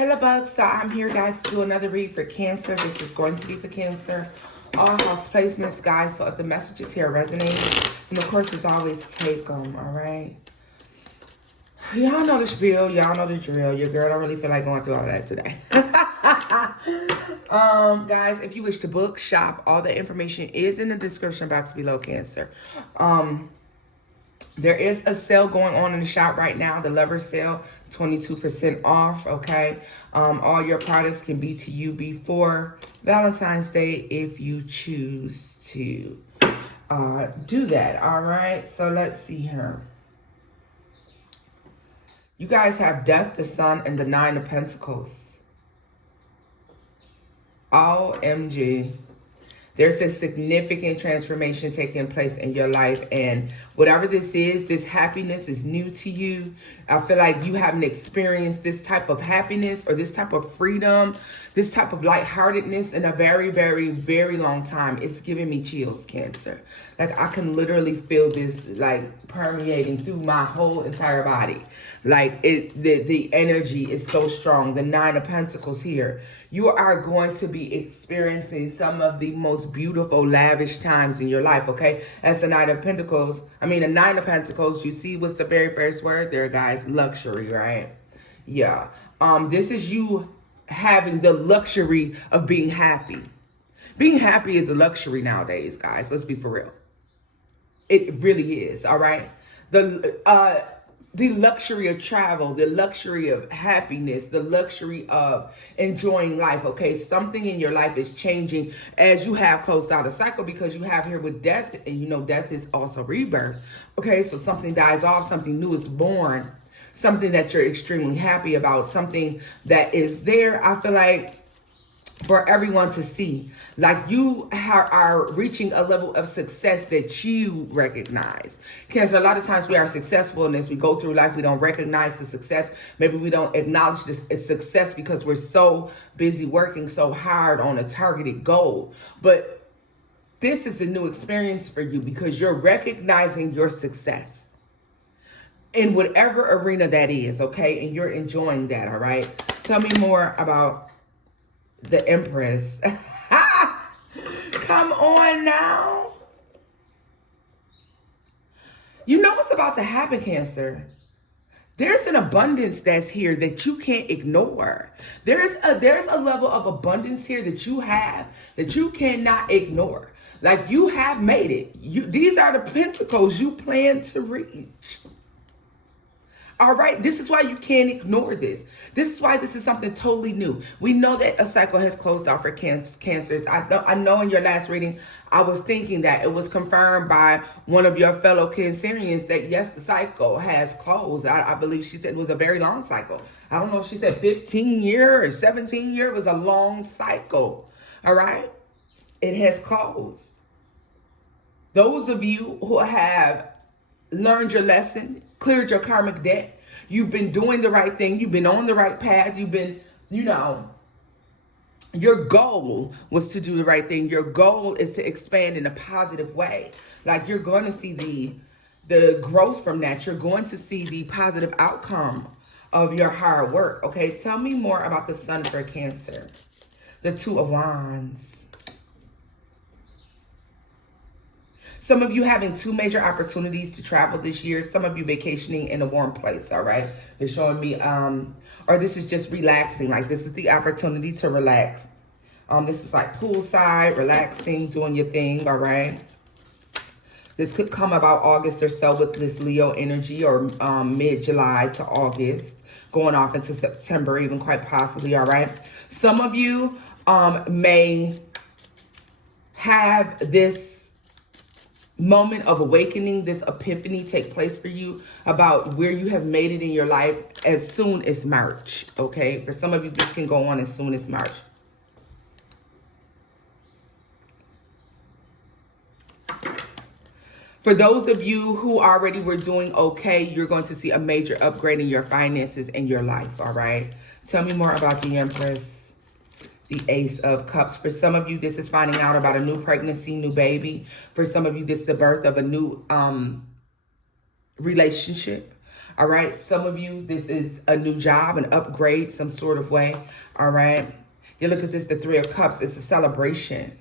Hello bugs, so I'm here guys to do another read for Cancer. This is going to be for Cancer. All house placements guys, so if the messages here resonate, and of course as always, take them, alright? Y'all know the spiel, y'all know the drill. Your girl don't really feel like going through all that today. Guys, if you wish to book, shop, all the information is in the description box below, Cancer. There is a sale going on in the shop right now, the lover sale, 22% off, okay? All your products can be to you before Valentine's Day if you choose to do that, all right? So let's see here. You guys have Death, the Sun, and the Nine of Pentacles. OMG. There's a significant transformation taking place in your life. And whatever this is, this happiness is new to you. I feel like you haven't experienced this type of happiness or this type of freedom, this type of lightheartedness in a very, very, very long time. It's giving me chills, Cancer. Like I can literally feel this like permeating through my whole entire body. Like the energy is so strong. The Nine of Pentacles here. You are going to be experiencing some of the most beautiful, lavish times in your life, okay? As the Nine of Pentacles, the Nine of Pentacles, you see what's the very first word there, guys? Luxury, right? Yeah. This is you having the luxury of being happy. Being happy is a luxury nowadays, guys. Let's be for real. It really is, all right? The luxury of travel, the luxury of happiness, the luxury of enjoying life, okay? Something in your life is changing as you have closed out a cycle, because you have here with death, and you know death is also rebirth, okay? So something dies off, something new is born, something that you're extremely happy about, something that is there, I feel like, for everyone to see. Like you are reaching a level of success that you recognize. Cancer, a lot of times we are successful in this. We go through life, we don't recognize the success. Maybe we don't acknowledge this it's success because we're so busy working so hard on a targeted goal. But this is a new experience for you because you're recognizing your success in whatever arena that is, okay? And you're enjoying that, all right? Tell me more about the Empress. Come on now. You know what's about to happen, Cancer. There's an abundance that's here that you can't ignore. There's a level of abundance here that you have that you cannot ignore. Like you have made it. These are the pentacles you plan to reach. All right, this is why you can't ignore this. This is why this is something totally new. We know that a cycle has closed off for Cancers. I know in your last reading, I was thinking that it was confirmed by one of your fellow Cancerians that yes, the cycle has closed. I believe she said it was a very long cycle. I don't know if she said 15 years or 17 years. It was a long cycle. All right, it has closed. Those of you who have learned your lesson, cleared your karmic debt, you've been doing the right thing, you've been on the right path, you've been, your goal was to do the right thing. Your goal is to expand in a positive way. Like you're going to see the growth from that. You're going to see the positive outcome of your hard work. Okay, tell me more about the Sun for Cancer. The Two of Wands. Some of you having two major opportunities to travel this year. Some of you vacationing in a warm place, all right? They're showing me, or this is just relaxing. Like this is the opportunity to relax. This is like poolside, relaxing, doing your thing, all right? This could come about August or so with this Leo energy, or mid-July to August, going off into September, even quite possibly, all right? Some of you may have this moment of awakening, this epiphany take place for you about where you have made it in your life as soon as March, okay? For some of you, this can go on as soon as March. For those of you who already were doing okay, you're going to see a major upgrade in your finances and your life, all right? Tell me more about the Empress. The Ace of Cups. For some of you, this is finding out about a new pregnancy, new baby. For some of you, this is the birth of a new relationship. All right. Some of you, this is a new job, an upgrade, some sort of way. All right. You look at this, the Three of Cups. It's a celebration.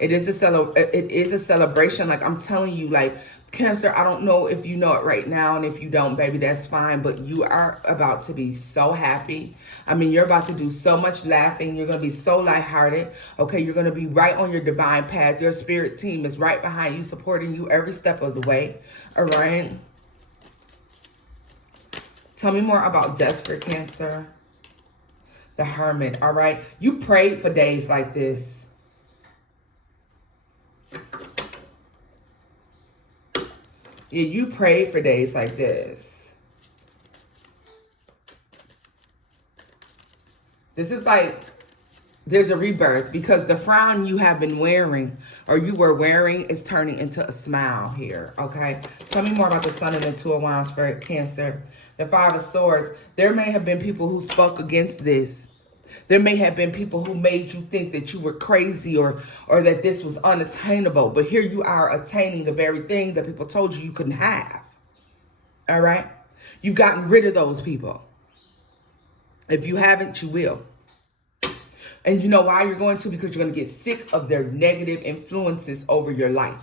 It is a celebration. Like I'm telling you, like Cancer, I don't know if you know it right now, and if you don't, baby, that's fine. But you are about to be so happy. I mean, you're about to do so much laughing. You're going to be so lighthearted. Okay, you're going to be right on your divine path. Your spirit team is right behind you, supporting you every step of the way. All right. Tell me more about death for Cancer. The Hermit. All right. You prayed for days like this. Yeah, you prayed for days like this. This is like there's a rebirth, because the frown you have been wearing, or you were wearing, is turning into a smile here, okay? Tell me more about the Sun and the Two of Wands for Cancer. The Five of Swords. There may have been people who spoke against this. There may have been people who made you think that you were crazy, or that this was unattainable. But here you are attaining the very thing that people told you you couldn't have. All right? You've gotten rid of those people. If you haven't, you will. And you know why you're going to? Because you're going to get sick of their negative influences over your life.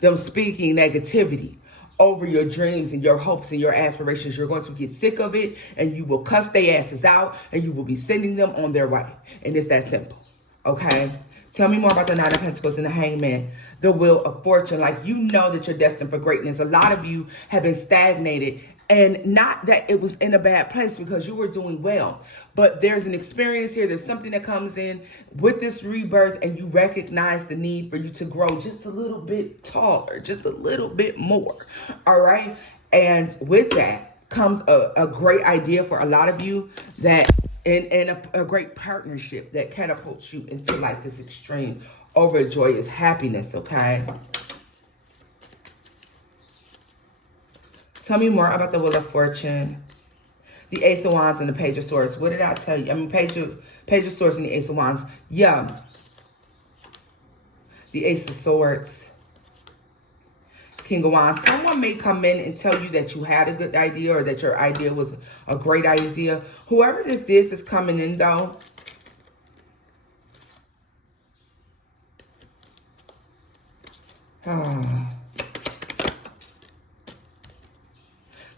Them speaking negativity over your dreams and your hopes and your aspirations. You're going to get sick of it, and you will cuss their asses out, and you will be sending them on their way. And it's that simple. Okay? Tell me more about the Nine of Pentacles and the Hangman. The Wheel of Fortune. Like, you know that you're destined for greatness. A lot of you have been stagnated. And not that it was in a bad place, because you were doing well. But there's an experience here. There's something that comes in with this rebirth, and you recognize the need for you to grow just a little bit taller, just a little bit more. All right? And with that comes a great idea for a lot of you, that in a great partnership that catapults you into like this extreme overjoyous happiness, okay? Tell me more about the Wheel of Fortune, the Ace of Wands, and the Page of Swords. What did I tell you? I mean, Page of Swords and the Ace of Wands. Yeah. The Ace of Swords. King of Wands. Someone may come in and tell you that you had a good idea, or that your idea was a great idea. Whoever this is coming in, though.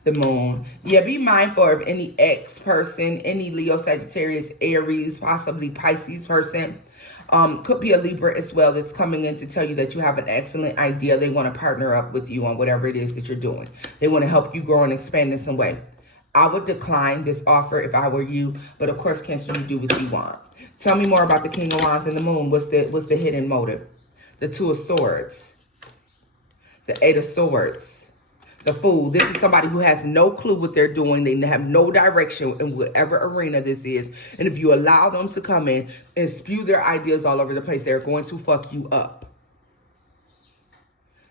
The Moon. Yeah, be mindful of any ex person, any Leo, Sagittarius, Aries, possibly Pisces person. Could be a Libra as well, that's coming in to tell you that you have an excellent idea. They want to partner up with you on whatever it is that you're doing. They want to help you grow and expand in some way. I would decline this offer if I were you, but of course, Cancer, you do what you want. Tell me more about the King of Wands and the Moon. What's the hidden motive? The Two of Swords. The Eight of Swords. The Fool. This is somebody who has no clue what they're doing. They have no direction in whatever arena this is. And if you allow them to come in and spew their ideas all over the place, they're going to fuck you up.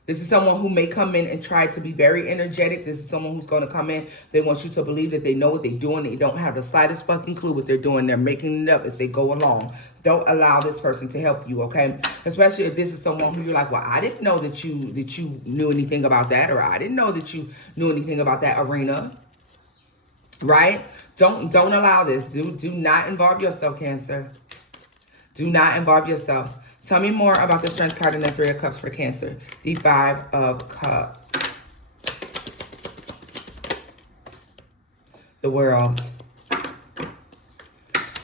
This is someone who may come in and try to be very energetic. This is someone who's going to come in. They want you to believe that they know what they're doing. They don't have the slightest fucking clue what they're doing. They're making it up as they go along. Don't allow this person to help you, okay? Especially if this is someone who you're like, well, I didn't know that you knew anything about that, or I didn't know that you knew anything about that arena, right? Don't allow this. Do not involve yourself, Cancer. Do not involve yourself. Tell me more about the Strength card and the Three of Cups for Cancer. The Five of Cups. The World.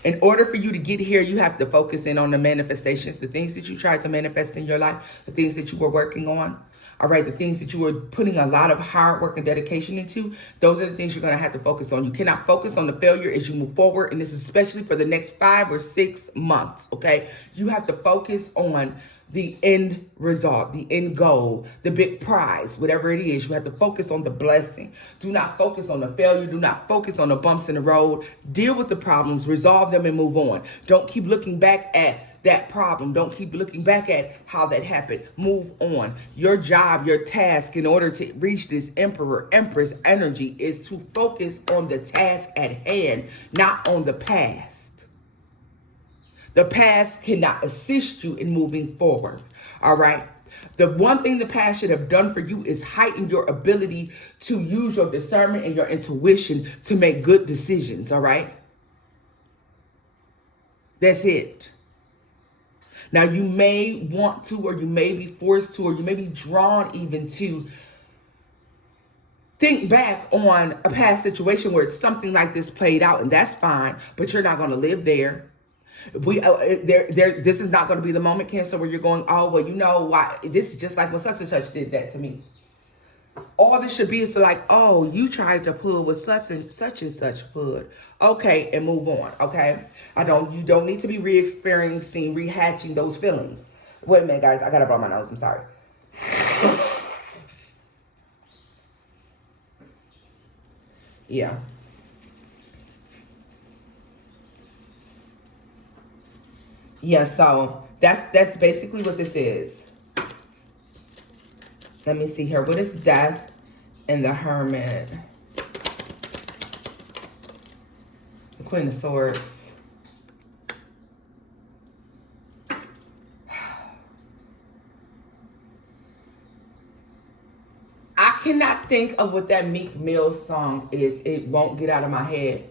In order for you to get here, you have to focus in on the manifestations, the things that you tried to manifest in your life, the things that you were working on. All right, the things that you were putting a lot of hard work and dedication into, those are the things you're going to have to focus on. You cannot focus on the failure as you move forward, and this is especially for the next 5 or 6 months, okay? You have to focus on the end result, the end goal, the big prize, whatever it is. You have to focus on the blessing. Do not focus on the failure. Do not focus on the bumps in the road. Deal with the problems, resolve them, and move on. Don't keep looking back at that problem. Don't keep looking back at how that happened. Move on. Your job, your task in order to reach this Emperor, Empress energy is to focus on the task at hand, not on the past. The past cannot assist you in moving forward. All right. The one thing the past should have done for you is heighten your ability to use your discernment and your intuition to make good decisions, all right? That's it. Now, you may want to, or you may be forced to, or you may be drawn even to think back on a past situation where it's something like this played out, and that's fine, but you're not going to live there. This is not going to be the moment, Cancer, where you're going, oh, well, you know why? This is just like when such and such did that to me. All this should be is like, oh, you tried to pull with such and such pulled. Okay, and move on, okay? You don't need to be re-experiencing, rehatching those feelings. Wait a minute, guys. I got to blow my nose. I'm sorry. Yeah. Yeah, so that's basically what this is. Let me see here. What is Death and the Hermit? The Queen of Swords. I cannot think of what that Meek Mill song is. It won't get out of my head.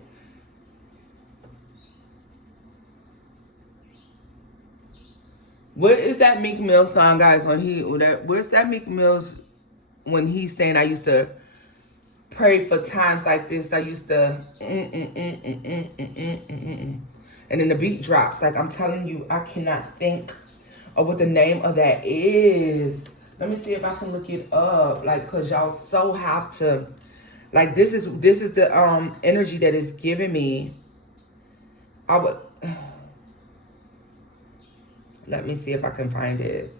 What is that Meek Mill song, guys? Where's that Meek Mill's when he's saying, I used to pray for times like this. I used to and then the beat drops. Like, I'm telling you, I cannot think of what the name of that is. Let me see if I can look it up. Like, cause y'all so have to. Like, this is the energy that is giving me. Let me see if I can find it.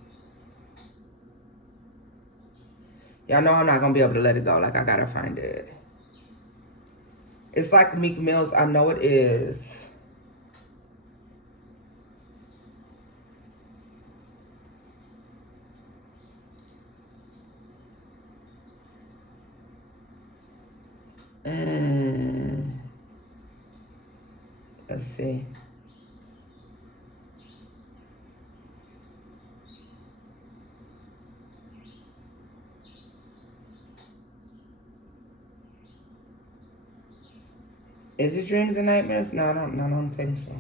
Y'all know I'm not going to be able to let it go. Like, I got to find it. It's like Meek Mill's. I know it is. Let's see. Is it Dreams and Nightmares? No, I don't think so.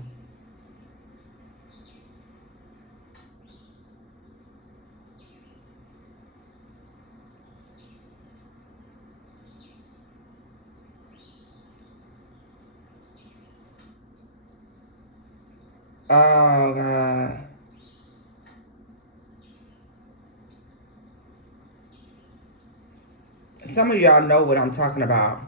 Oh, God. Some of y'all know what I'm talking about.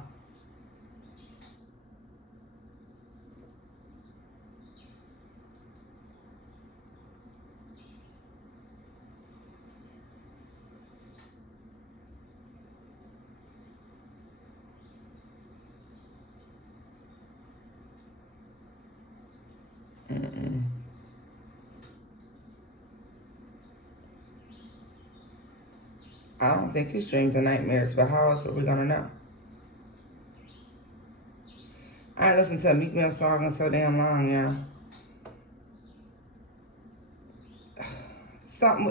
I don't think it's Dreams and Nightmares, but how else are we gonna know? I ain't listened to a Meek Mill song in so damn long, yeah.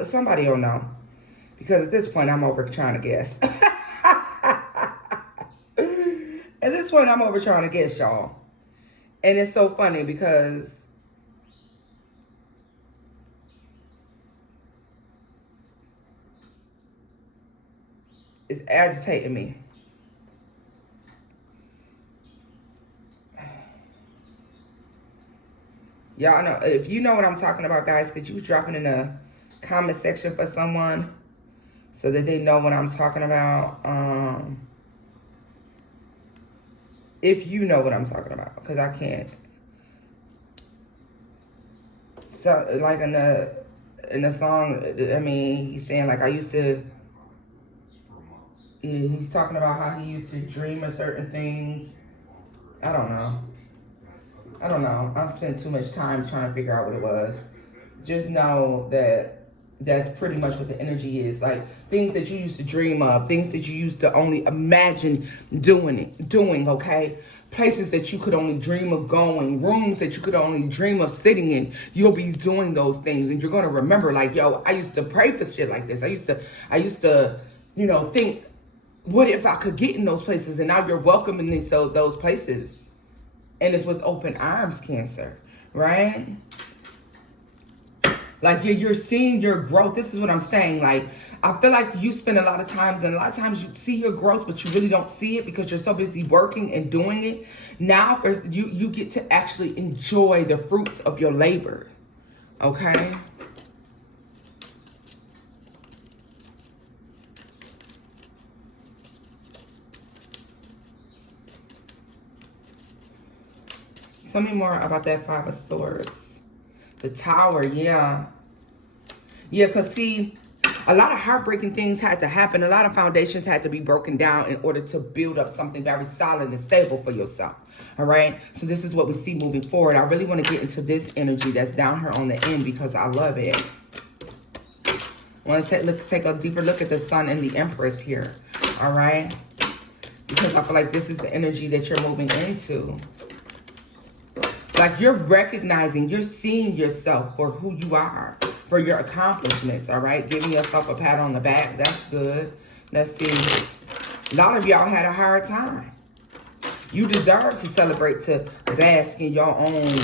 Somebody will know. Because at this point, I'm over trying to guess. At this point, I'm over trying to guess, y'all. And it's so funny because it's agitating me. Y'all know, if you know what I'm talking about, guys, could you drop it in the comment section for someone so that they know what I'm talking about? If you know what I'm talking about, because I can't. So, like in the song, I mean, he's saying, like, I used to. He's talking about how he used to dream of certain things. I don't know. I spent too much time trying to figure out what it was. Just know that that's pretty much what the energy is. Like, things that you used to dream of, things that you used to only imagine doing, okay? places that you could only dream of going, rooms that you could only dream of sitting in. You'll be doing those things, and you're going to remember, like, yo, I used to pray for shit like this. I used to, you know, think, what if I could get in those places? And now you're welcoming those places. And it's with open arms, Cancer, right? Like, you're seeing your growth. This is what I'm saying. Like, I feel like you spend a lot of times, and a lot of times you see your growth, but you really don't see it because you're so busy working and doing it. Now, you get to actually enjoy the fruits of your labor, okay? Tell me more about that Five of Swords. The Tower, yeah. Yeah, because see, a lot of heartbreaking things had to happen. A lot of foundations had to be broken down in order to build up something very solid and stable for yourself. All right? So this is what we see moving forward. I really want to get into this energy that's down here on the end because I love it. I want to take a deeper look at the Sun and the Empress here. All right? Because I feel like this is the energy that you're moving into. Like, you're recognizing, you're seeing yourself for who you are, for your accomplishments, all right? Giving yourself a pat on the back. That's good. Let's see. A lot of y'all had a hard time. You deserve to celebrate, to bask in your own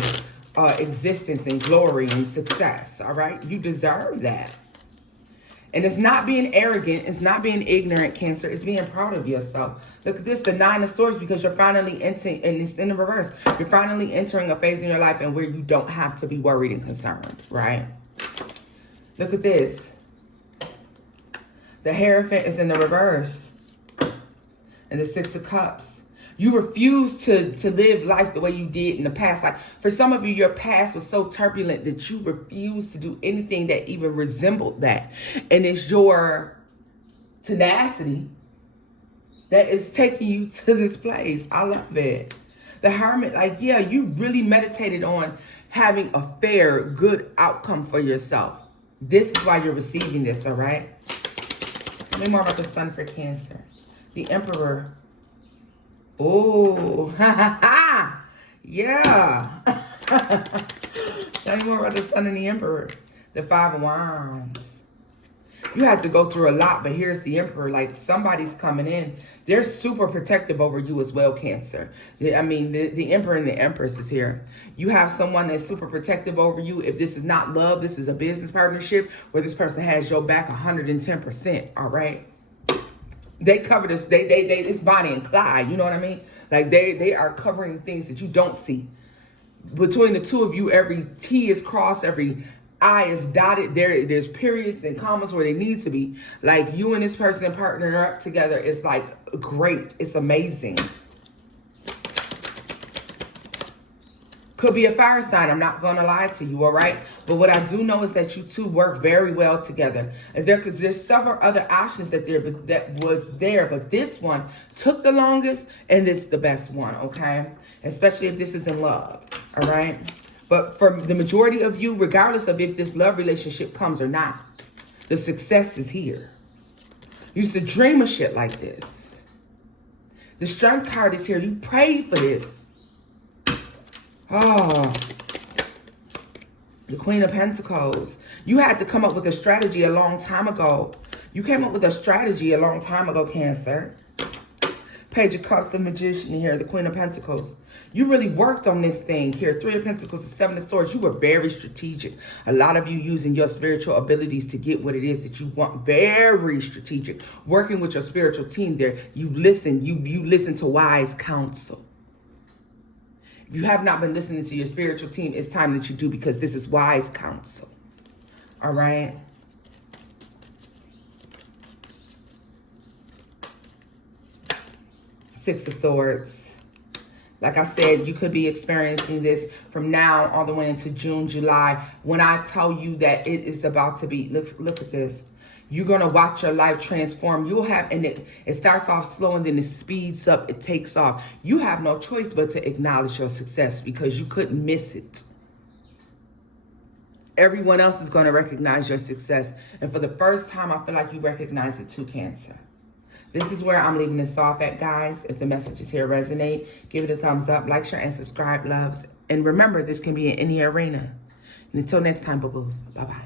existence and glory and success, all right? You deserve that. And it's not being arrogant. It's not being ignorant, Cancer. It's being proud of yourself. Look at this, the Nine of Swords, because you're finally entering, and it's in the reverse. You're finally entering a phase in your life and where you don't have to be worried and concerned, right? Look at this. The Hierophant is in the reverse. And the Six of Cups. You refuse to live life the way you did in the past. Like, for some of you, your past was so turbulent that you refuse to do anything that even resembled that. And it's your tenacity that is taking you to this place. I love it. The Hermit, like, yeah, you really meditated on having a fair, good outcome for yourself. This is why you're receiving this, all right? Tell me more about the Sun for Cancer. The Emperor. Oh, yeah. Tell me more about the Sun and the Emperor. The Five of Wands. You had to go through a lot, but here's the Emperor. Like, somebody's coming in. They're super protective over you as well, Cancer. I mean, the Emperor and the Empress is here. You have someone that's super protective over you. If this is not love, this is a business partnership where this person has your back 110%, all right? They cover this. It's Bonnie and Clyde. You know what I mean? Like, they are covering things that you don't see. Between the two of you, every T is crossed, every I is dotted. There's periods and commas where they need to be. Like, you and this person partnering up together is like great. It's amazing. Could be a fire sign. I'm not going to lie to you, all right? But what I do know is that you two work very well together. And there's several other options that was there, but this one took the longest, and this is the best one, okay? Especially if this is in love, all right? But for the majority of you, regardless of if this love relationship comes or not, the success is here. You used to dream of shit like this. The Strength card is here. You prayed for this. Oh, the Queen of Pentacles. You had to come up with a strategy a long time ago. You came up with a strategy a long time ago, Cancer. Page of Cups, the Magician here, the Queen of Pentacles. You really worked on this thing here. Three of Pentacles, the Seven of Swords. You were very strategic. A lot of you using your spiritual abilities to get what it is that you want. Very strategic. Working with your spiritual team there. You listen. You listen to wise counsel. If you have not been listening to your spiritual team, it's time that you do, because this is wise counsel. All right? Six of Swords. Like I said, you could be experiencing this from now all the way into June, July. When I tell you that it is about to be, look at this. You're going to watch your life transform. You'll have, and it starts off slow and then it speeds up. It takes off. You have no choice but to acknowledge your success, because you couldn't miss it. Everyone else is going to recognize your success. And for the first time, I feel like you recognize it too, Cancer. This is where I'm leaving this off at, guys. If the messages here resonate, give it a thumbs up, like, share, and subscribe, loves. And remember, this can be in any arena. And until next time, boo-boos, bye-bye.